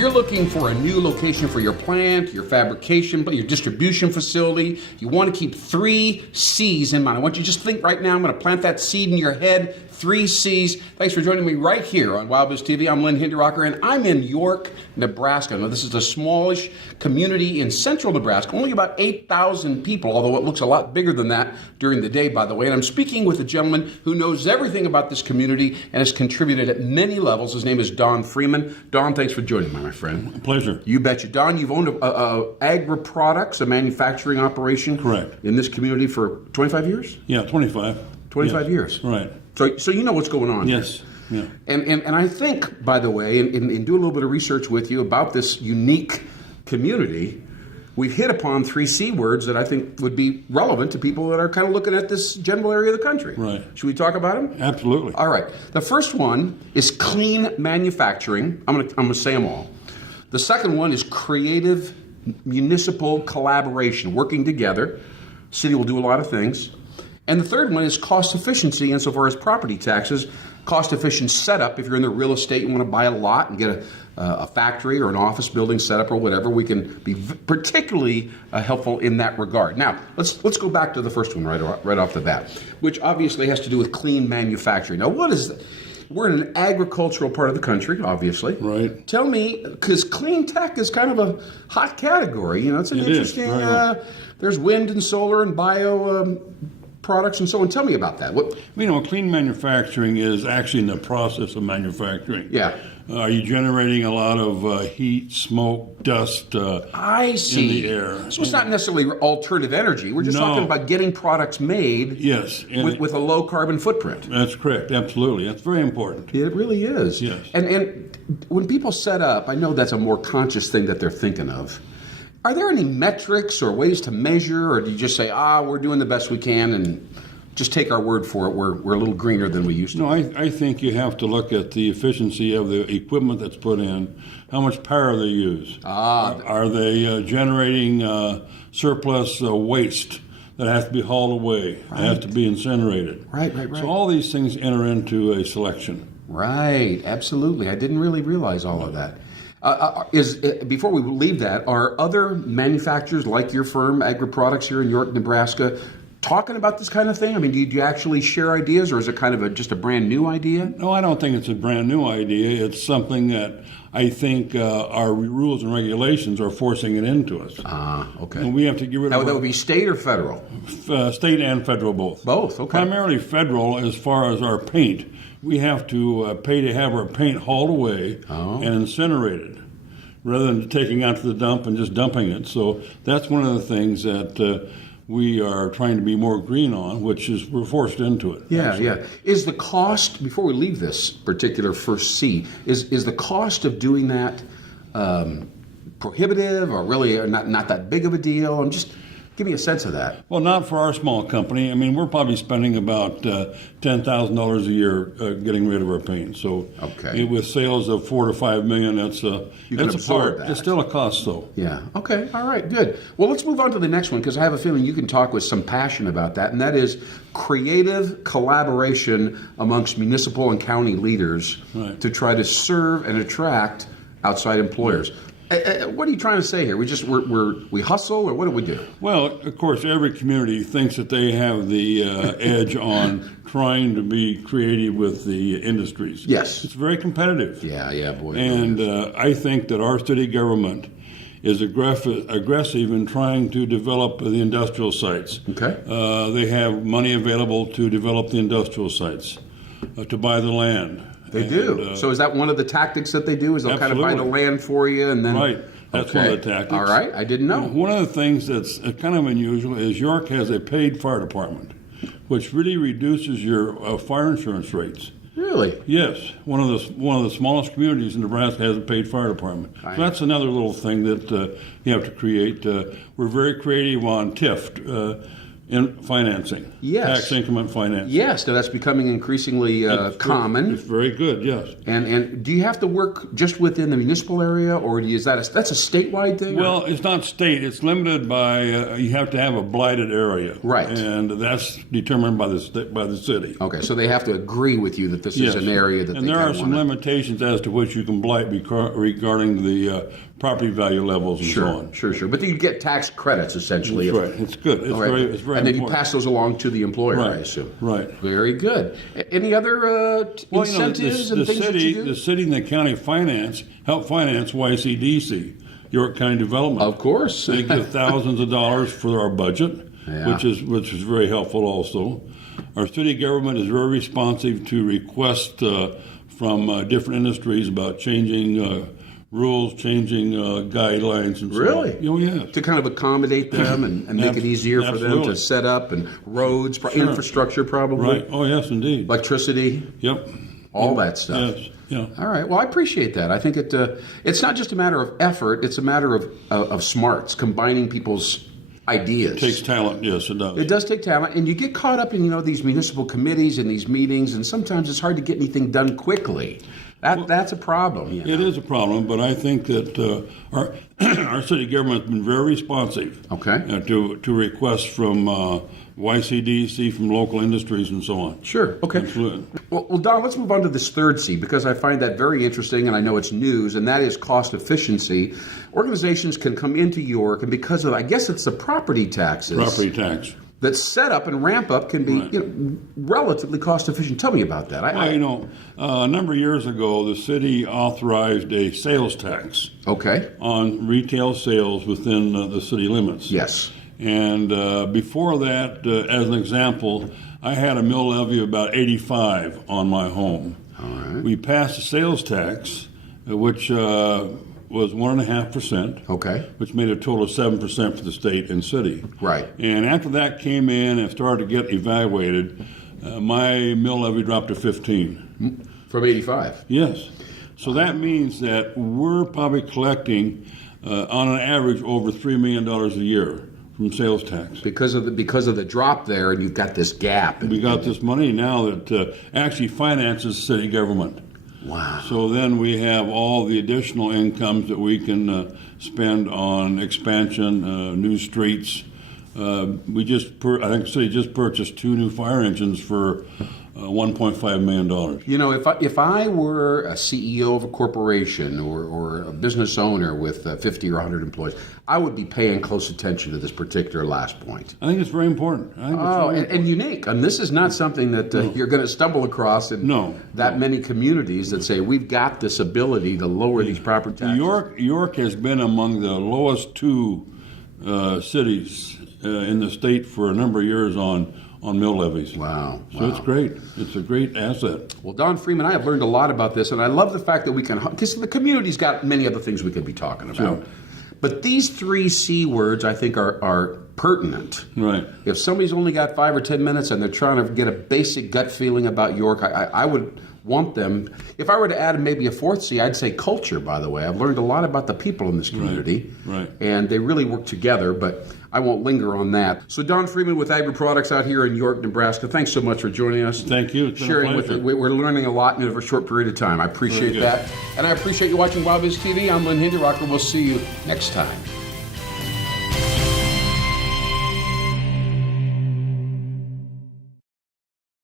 you're looking for a new location for your plant, your fabrication, your distribution facility, you want to keep 3 C's in mind. I want you to just think right now, I'm going to plant that seed in your head. 3 C's. Thanks for joining me right here on WowBiz TV. I'm Len Hinderocker, and I'm in York, Nebraska. Now, this is a smallish community in central Nebraska, only about 8,000 people, although it looks a lot bigger than that during the day, by the way. And I'm speaking with a gentleman who knows everything about this community and has contributed at many levels. His name is Don Freeman. Don, thanks for joining me, my friend. A pleasure. You betcha. Don, you've owned Agri-Products, a manufacturing operation. Correct. In this community for 25 years? Yeah, 25. 25 yes. years. Right. So you know what's going on. Yes. Yeah. And I think, by the way, in doing a little bit of research with you about this unique community, we've hit upon 3 C words that I think would be relevant to people that are kind of looking at this general area of the country. Right. Should we talk about them? Absolutely. All right. The first one is clean manufacturing. I'm gonna say them all. The second one is creative municipal collaboration, working together. City will do a lot of things. And the third one is cost efficiency insofar as property taxes, cost efficient setup. If you're in the real estate, you want to buy a lot and get a factory or an office building set up or whatever, we can be particularly helpful in that regard. Now, let's go back to the first one right off the bat, which obviously has to do with clean manufacturing. Now, what is that? We're in an agricultural part of the country, obviously. Right. Tell me, because clean tech is kind of a hot category. You know, it's an interesting. There's wind and solar and bio products and so on. Tell me about that. What? Clean manufacturing is actually in the process of manufacturing. Yeah. Are you generating a lot of heat, smoke, dust I see. in the air? So it's not necessarily alternative energy. We're just talking about getting products made yes, with a low carbon footprint. That's correct. Absolutely. That's very important. It really is. Yes. And when people set up, I know that's a more conscious thing that they're thinking of. Are there any metrics or ways to measure, or do you just say, we're doing the best we can and just take our word for it, we're a little greener than we used to? No, I think you have to look at the efficiency of the equipment that's put in, how much power they use. Are they generating surplus waste that has to be hauled away, that has to be incinerated? Right. So all these things enter into a selection. Right, absolutely. I didn't really realize all of that. Before we leave that, are other manufacturers like your firm, Agri-Products here in York, Nebraska, talking about this kind of thing? I mean, do you actually share ideas, or is it kind of just a brand new idea? No, I don't think it's a brand new idea. It's something that I think our rules and regulations are forcing it into us. Okay. And we have to get rid of that would be state or federal? State and federal both. Both, okay. Primarily federal as far as our paint. We have to pay to have our paint hauled away and incinerated, rather than taking out to the dump and just dumping it. So that's one of the things that we are trying to be more green on, which is we're forced into it. Yeah. Is the cost, before we leave this particular first C, is the cost of doing that prohibitive or really not that big of a deal? Just give me a sense of that. Well, not for our small company. I mean, we're probably spending about $10,000 a year getting rid of our paint. So with sales of $4 to $5 million, that's a part. That. It's still a cost, though. Yeah. Okay. All right. Good. Well, let's move on to the next one, because I have a feeling you can talk with some passion about that, and that is creative collaboration amongst municipal and county leaders to try to serve and attract outside employers. What are you trying to say here? We hustle, or what do we do? Well, of course, every community thinks that they have the edge on trying to be creative with the industries. Yes. It's very competitive. Yeah, boy. And I think that our city government is aggressive in trying to develop the industrial sites. Okay. They have money available to develop the industrial sites, to buy the land. They do. So is that one of the tactics that they do? Is they'll kind of buy the land for you and then... Right. That's one of the tactics. All right. I didn't know. One of the things that's kind of unusual is York has a paid fire department, which really reduces your fire insurance rates. Really? Yes. One of the smallest communities in Nebraska has a paid fire department. So that's another little thing that you have to create. We're very creative on TIF. financing. Yes. Tax increment financing. Yes, now that's becoming increasingly common. It's very good, yes. And do you have to work just within the municipal area, or that's a statewide thing? Well, it's not state. It's limited by you have to have a blighted area, Right. And that's determined by the city. Okay, so they have to agree with you that this is an area that and they there are some wanna... limitations as to which you can blight regarding the property value levels and so on. Sure. But you get tax credits essentially. That's right. It's good. It's very and then important. you pass those along to the employer, Right. I assume. Right. Very good. Any other incentives and things that you do? The city and the county help finance YCDC, York County Development. Of course. They give thousands of dollars for our budget, Yeah. which is very helpful also. Our city government is very responsive to requests from different industries about changing rules, changing guidelines, and so Really? on. Oh, yes. To kind of accommodate them and make it easier for them to Absolutely. set up, and roads, infrastructure probably. Right. Oh, yes, indeed. Electricity, Yep. all that stuff. Yes. Yeah. All right. Well, I appreciate that. I think it's not just a matter of effort; it's a matter of smarts, combining people's ideas. It takes talent. Yes, it does. It does take talent, and you get caught up in these municipal committees and these meetings, and sometimes it's hard to get anything done quickly. That's a problem. It is a problem, but I think that our city government has been very responsive. Okay. To requests from YCDC, from local industries, and so on. Sure. Okay. Absolutely. Well, Don, let's move on to this third C, because I find that very interesting, and I know it's news, and that is cost efficiency. Organizations can come into York, and because of, I guess it's the property taxes. Property tax. That set up and ramp up can be relatively cost efficient. Tell me about that. A number of years ago, the city authorized a sales tax Okay. on retail sales within the city limits. Yes. And before that, as an example, I had a mill levy of about 85 on my home. All right. We passed a sales tax, which was 1.5%. Okay. Which made a total of 7% for the state and city. Right. And after that came in and started to get evaluated, my mill levy dropped to 15. From 85. Yes. So that means that we're probably collecting, on an average, over $3 million a year from sales tax. Because of the drop there, and you've got this gap. We got this money now that actually finances city government. Wow. So then we have all the additional incomes that we can spend on expansion, new streets. I think the city just purchased 2 new fire engines for $1.5 million. If I were a CEO of a corporation or a business owner with 50 or 100 employees, I would be paying close attention to this particular last point. I think it's very important. And unique. And this is not something that you're going to stumble across in many communities that say, we've got this ability to lower these property taxes. York has been among the lowest 2 cities in the state for a number of years on mill levies. Wow. So it's great. It's a great asset. Well, Don Freeman, I have learned a lot about this, and I love the fact that we can, because the community's got many other things we could be talking about. Sure. But these 3 C words, I think, are pertinent. Right. If somebody's only got 5 or 10 minutes and they're trying to get a basic gut feeling about York, I would want them, if I were to add maybe a 4th C, I'd say culture, by the way. I've learned a lot about the people in this community. Right. And they really work together, but I won't linger on that. So Don Freeman with Agri Products out here in York, Nebraska, thanks so much for joining us. Thank you. It's been Sharing a with pleasure. it. We're learning a lot in a short period of time. I appreciate that. And I appreciate you watching WowBiz TV. I'm Lynn Hinderocker. We'll see you next time.